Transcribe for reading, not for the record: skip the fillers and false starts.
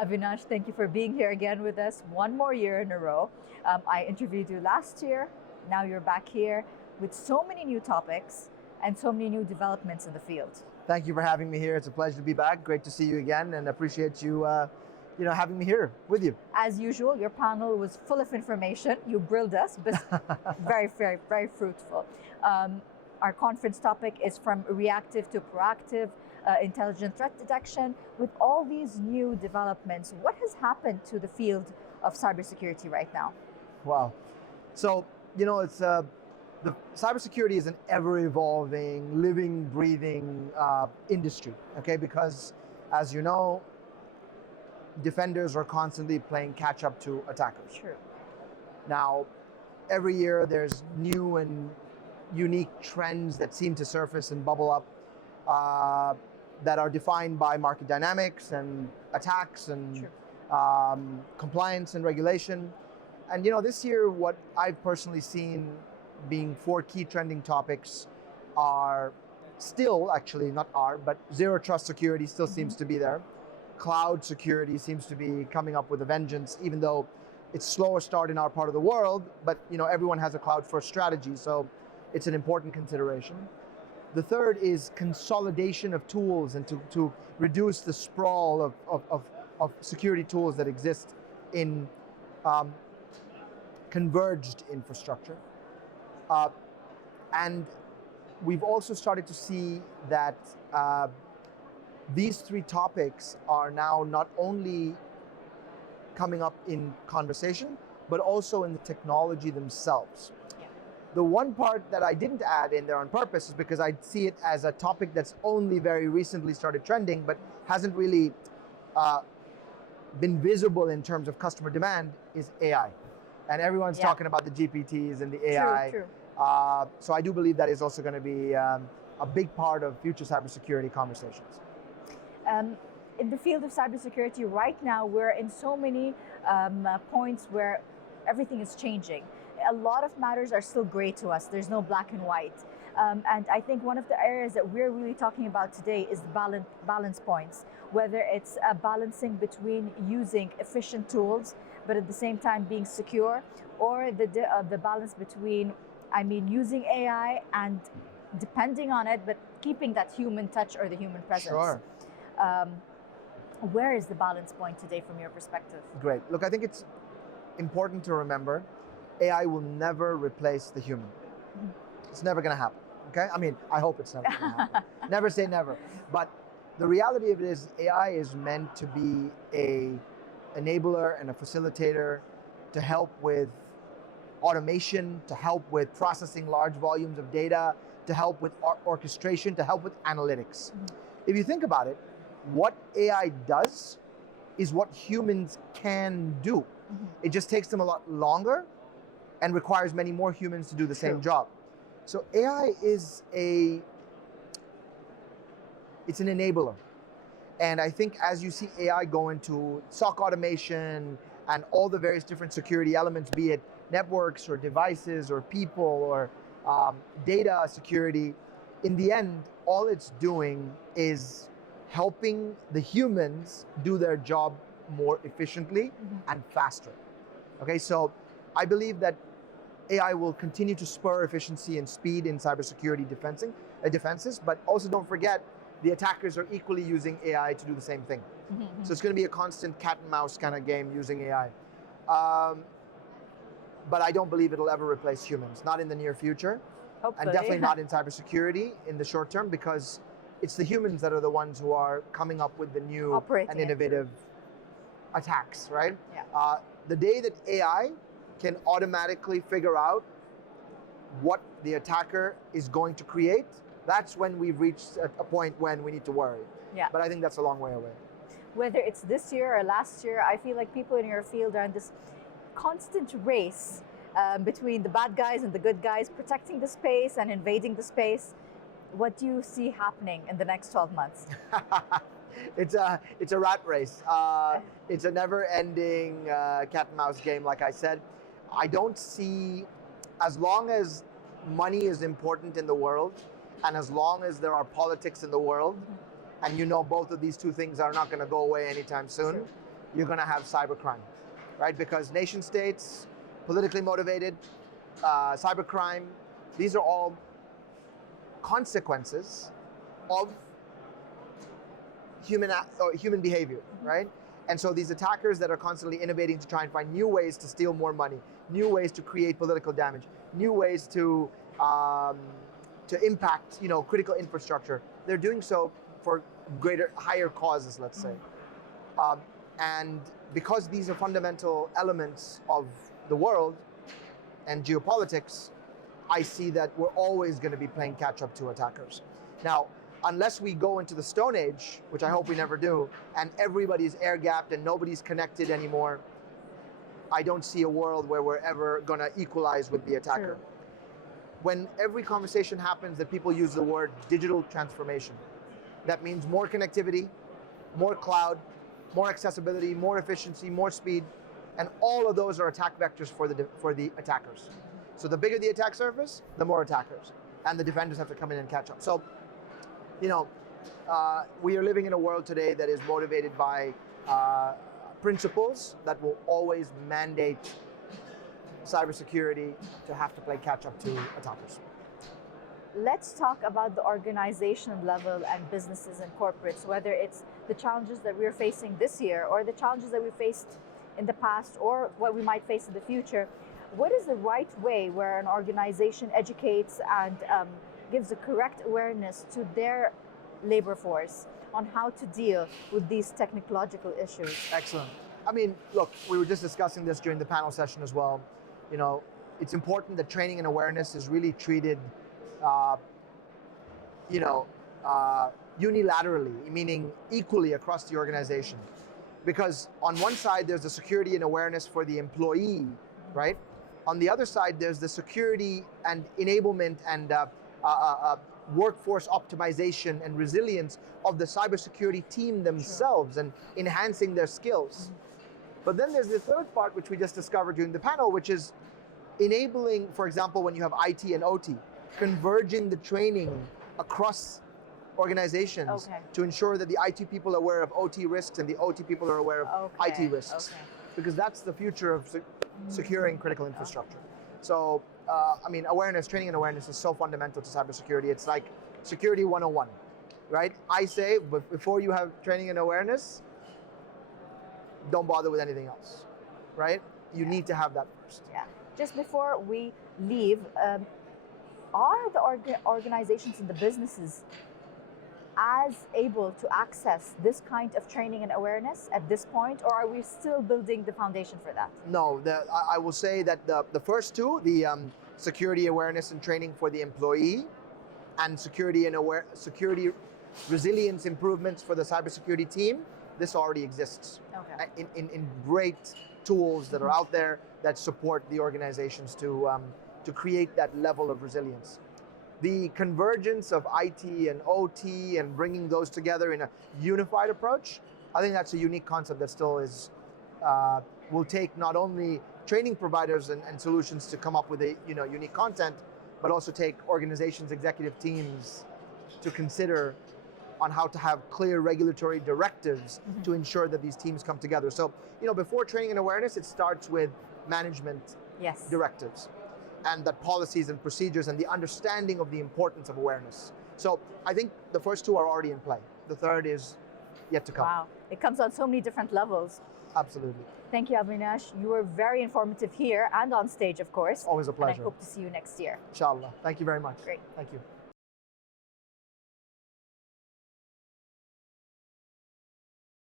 Avinash, thank you for being here again with us one more year in a row. I interviewed you last year, now you're back here with so many new topics and so many new developments in the field. Thank you for having me here. It's a pleasure to be back. Great to see you again, and appreciate you, having me here with you. As usual, your panel was full of information. You grilled us, but very, very, very fruitful. Our conference topic is from reactive to proactive, intelligent threat detection. With all these new developments, what has happened to the field of cybersecurity right now? Wow. So, it's the cybersecurity is an ever-evolving, living, breathing industry, okay? Because, as you know, defenders are constantly playing catch-up to attackers. True. Now, every year there's new and unique trends that seem to surface and bubble up that are defined by market dynamics and attacks and compliance and regulation. And this year, what I've personally seen being 4 key trending topics are still, actually not are, but zero trust security still seems to be there. Cloud security seems to be coming up with a vengeance, even though it's slower start in our part of the world, but everyone has a cloud first strategy, so it's an important consideration. The third is consolidation of tools and to reduce the sprawl of security tools that exist in converged infrastructure. And we've also started to see that these 3 topics are now not only coming up in conversation, but also in the technology themselves. Yeah. The one part that I didn't add in there on purpose is because I see it as a topic that's only very recently started trending, but hasn't really been visible in terms of customer demand, is AI. And everyone's talking about the GPTs and the AI. True. So I do believe that is also going to be a big part of future cybersecurity conversations. In the field of cybersecurity right now, we're in so many points where everything is changing. A lot of matters are still gray to us. There's no black and white. And I think one of the areas that we're really talking about today is the balance points, whether it's a balancing between using efficient tools, but at the same time being secure, or the balance between, using AI and depending on it, but keeping that human touch or the human presence. Sure. Where is the balance point today from your perspective? Great. Look, I think it's important to remember AI will never replace the human. It's never going to happen, okay? I hope it's never going to happen. Never say never. But the reality of it is AI is meant to be a enabler and a facilitator to help with automation, to help with processing large volumes of data, to help with orchestration, to help with analytics. If you think about it, what AI does is what humans can do. It just takes them a lot longer and requires many more humans to do the same job. So AI is it's an enabler. And I think as you see AI go into SOC automation and all the various different security elements, be it networks or devices or people or data security, in the end, all it's doing is helping the humans do their job more efficiently and faster. Okay, so I believe that AI will continue to spur efficiency and speed in cybersecurity defenses, but also don't forget the attackers are equally using AI to do the same thing. So it's going to be a constant cat and mouse kind of game using AI. But I don't believe it'll ever replace humans, not in the near future. Hopefully. And definitely not in cybersecurity in the short term, because it's the humans that are the ones who are coming up with the new and innovative attacks, right? Yeah. The day that AI can automatically figure out what the attacker is going to create, that's when we've reached a point when we need to worry. Yeah. But I think that's a long way away. Whether it's this year or last year, I feel like people in your field are in this constant race between the bad guys and the good guys, protecting the space and invading the space. What do you see happening in the next 12 months? It's a rat race. It's a never-ending cat and mouse game, like I said. I don't see, as long as money is important in the world, and as long as there are politics in the world, and both of these two things are not going to go away anytime soon, you're going to have cybercrime, right? Because nation states, politically motivated, cybercrime, these are all consequences of human behavior, right? And so these attackers that are constantly innovating to try and find new ways to steal more money, new ways to create political damage, new ways to impact, critical infrastructure. They're doing so for higher causes, let's say. And because these are fundamental elements of the world and geopolitics, I see that we're always going to be playing catch up to attackers. Now, unless we go into the Stone Age, which I hope we never do, and everybody's air-gapped and nobody's connected anymore, I don't see a world where we're ever going to equalize with the attacker. True. When every conversation happens that people use the word digital transformation, that means more connectivity, more cloud, more accessibility, more efficiency, more speed, and all of those are attack vectors for the attackers. So the bigger the attack surface, the more attackers, and the defenders have to come in and catch up. So, we are living in a world today that is motivated by principles that will always mandate cybersecurity to have to play catch up to attackers. Let's talk about the organization level and businesses and corporates, whether it's the challenges that we're facing this year or the challenges that we faced in the past or what we might face in the future. What is the right way where an organization educates and gives the correct awareness to their labor force on how to deal with these technological issues? Excellent. I mean, look, we were just discussing this during the panel session as well. It's important that training and awareness is really treated unilaterally, meaning equally across the organization. Because on one side, there's the security and awareness for the employee, right? On the other side, there's the security and enablement and workforce optimization and resilience of the cybersecurity team themselves. Sure. And enhancing their skills. But then there's the third part, which we just discovered during the panel, which is enabling, for example, when you have IT and OT, converging the training across organizations to ensure that the IT people are aware of OT risks and the OT people are aware of IT risks. Because that's the future of securing critical infrastructure. So, awareness, training and awareness is so fundamental to cybersecurity. It's like security 101, right? I say, but before you have training and awareness, don't bother with anything else, right? You need to have that first. Yeah. Just before we leave, are the organizations and the businesses as able to access this kind of training and awareness at this point, or are we still building the foundation for that? No, I will say that the first two, the security awareness and training for the employee, and security resilience improvements for the cybersecurity team, this already exists in great tools that are out there that support the organizations to create that level of resilience. The convergence of IT and OT and bringing those together in a unified approach, I think that's a unique concept that still is, will take not only training providers and solutions to come up with a unique content, but also take organizations, executive teams to consider on how to have clear regulatory directives to ensure that these teams come together. So, before training and awareness, it starts with management directives and the policies and procedures and the understanding of the importance of awareness. So I think the first two are already in play. The third is yet to come. Wow, it comes on so many different levels. Absolutely. Thank you, Avinash. You were very informative here and on stage, of course. Always a pleasure. And I hope to see you next year. Inshallah. Thank you very much. Great. Thank you.